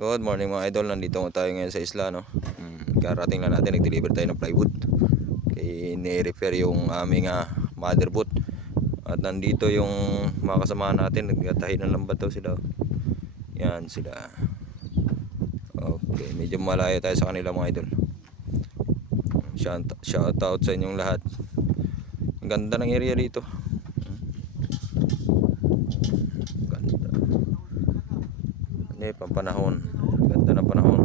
Good morning mga idol, nandito tayo ngayon sa isla, no? Karating lang natin, nag-deliver tayo ng plywood. Kaya ni-repair yung aming motherboard. At nandito yung mga kasama natin, nagtahi ng lambat daw sila. Yan sila. Okay, medyo malayo tayo sa kanila mga idol. Shout out sa inyong lahat. Ang ganda ng area dito. Ganda. Hindi, pampanahon. Ganda ng panahon.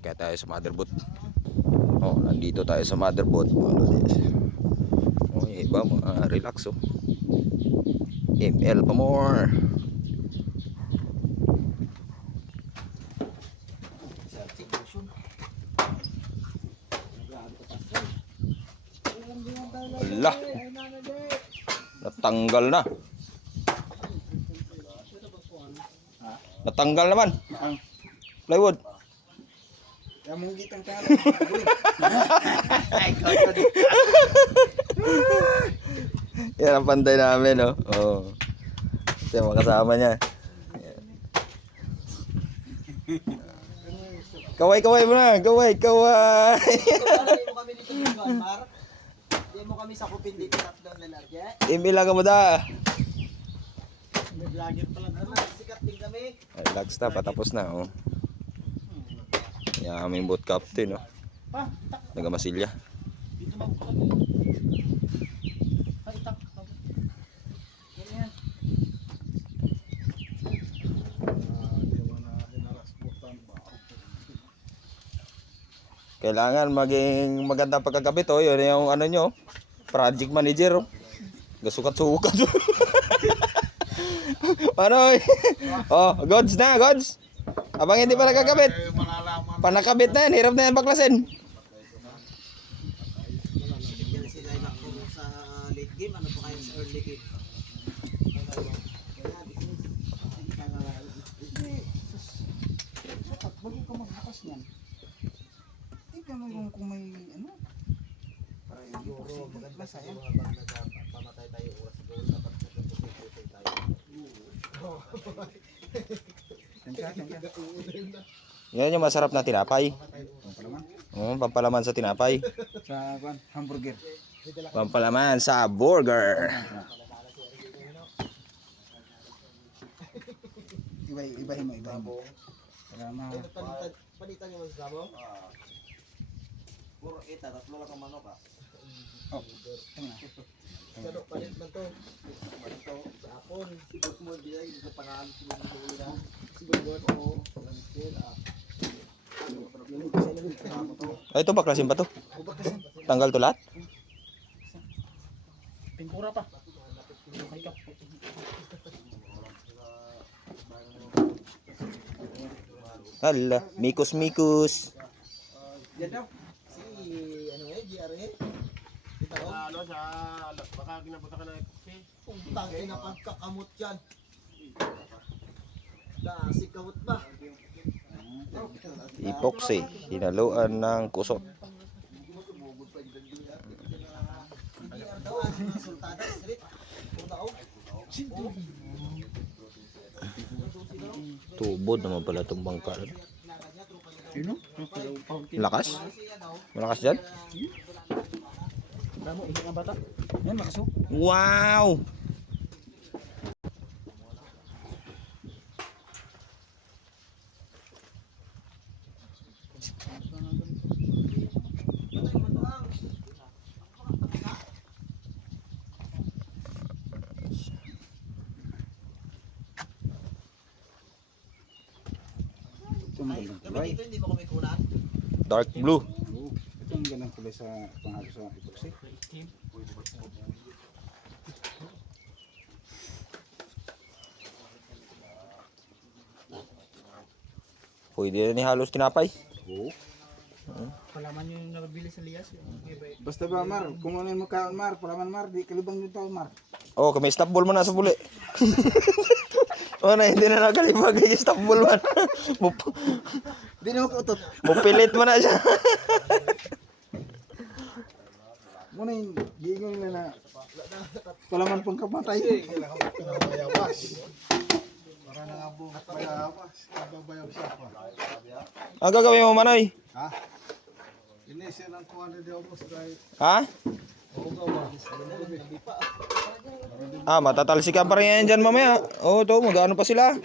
Kaya tayo sa motherboard. Oh, nandito tayo sa motherboard. Oh, iba relax oh. ML pa more. Wala. Natanggal na. Natanggal naman. Plywood. Mong gitang talo. Yan ang pantay namin, no? Oh. Ito yung mga kasama niya. Kaway-kaway mo na. Kaway-kaway. Hindi mo kami dito ng Mar. Hindi mo kami sakupin dito top down na larga. Email ka mo da. May vlogger pala naman. Sikat din kami. Relax na, patapos na, oh. Yan aming boat captain, no? Nagamasilya. Dito magbuka. Ay, tak. Ganyan. Kailangan maging maganda pagkakabit, oh. Yun yung ano nyo, project manager, oh. Gasukat-sukat. Ano, oh, gods na, gods. Abang hindi pa nakakabit. Panakabit na yan, hirap na yan baklasin. Yan sila yung sa late game. Ano pa kayo sa early game? Bago ka magbukas niyan. Tingnan mo kung may ano. Para yung maganda sa'yo. Pamatay tayo oras doon. Dapat nagpapusay tayo. Yan yung masarap na tinapay. Pampalaman sa tinapay. Sa hamburger. Pampalaman sa burger. Ibahin mo. Para ma... Palitan yung masasamo? Puro kita, tatlo lang ang manok Oh, tama. Palit na to. Ito, sapon. Sibot mo, di sa pangalan. Sibot mo na. Sibot mo. Ay, ito baklasin ba to? Tanggal to lahat? Pintura pa. Hala, mikus-mikus. Yan daw. Si, ano GRA. Kita ko. Ano sa baka ginabuta ka na epoxy. Kung tangin na pagkakamot yan. Si kamot ba? Epoxy, hinaluan ng kusot. Hindi ang dawaan ng sultada street. Tubod naman pala itong bangka. Sino? Lakas? Malakas dyan? Damo, ihik ang bata. Yan, makasok. Wow! Kami dito, hindi mo kami kunan. Dark blue. Ito ang ganang kulay sa pangalo sa epoxy. Pwede na ni halos tinapay. Oo. Palaman yung nabili sa Lias. Basta ba Mar, kung ano yung magkaon Mar, palaman Mar, di kalibang yung taon Mar. Oh, kami stop ball mo na sa buli. Oh, na hindi na nakalimag yung stop ball man. Hindi na makautot. Mupilit mo na siya. Muna yung giingay nila na palaman pang kamatay. Para nangabong at mayawas. Kababayaw siya pa. Ang gagawin mo, Manoy? Ha? Inisip ng kuha na di ako kahit Ha? Matatalsikan pa rin yan dyan mamaya. Oo, to, magano pa sila.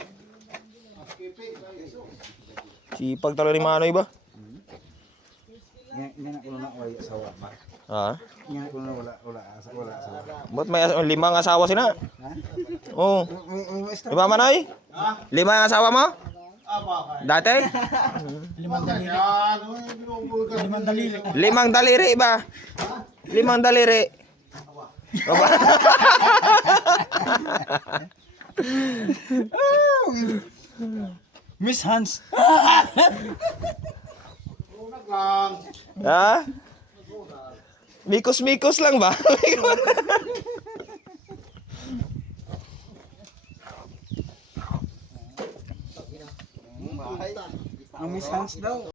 Sipag talaga ni Manoy ba? Nga ko na wala asawa ba? Ha? Nga ko na wala asawa. Ba't may 5 asawa sila? Ha? Oo. may maestra. Di ba, Manoy? 5 ang asawa mo? Dati? 5 daliri ba? 5 daliri. Aba. Miss Hans. Ha? Mikos-mikos lang ba? Ang Miss Hans daw.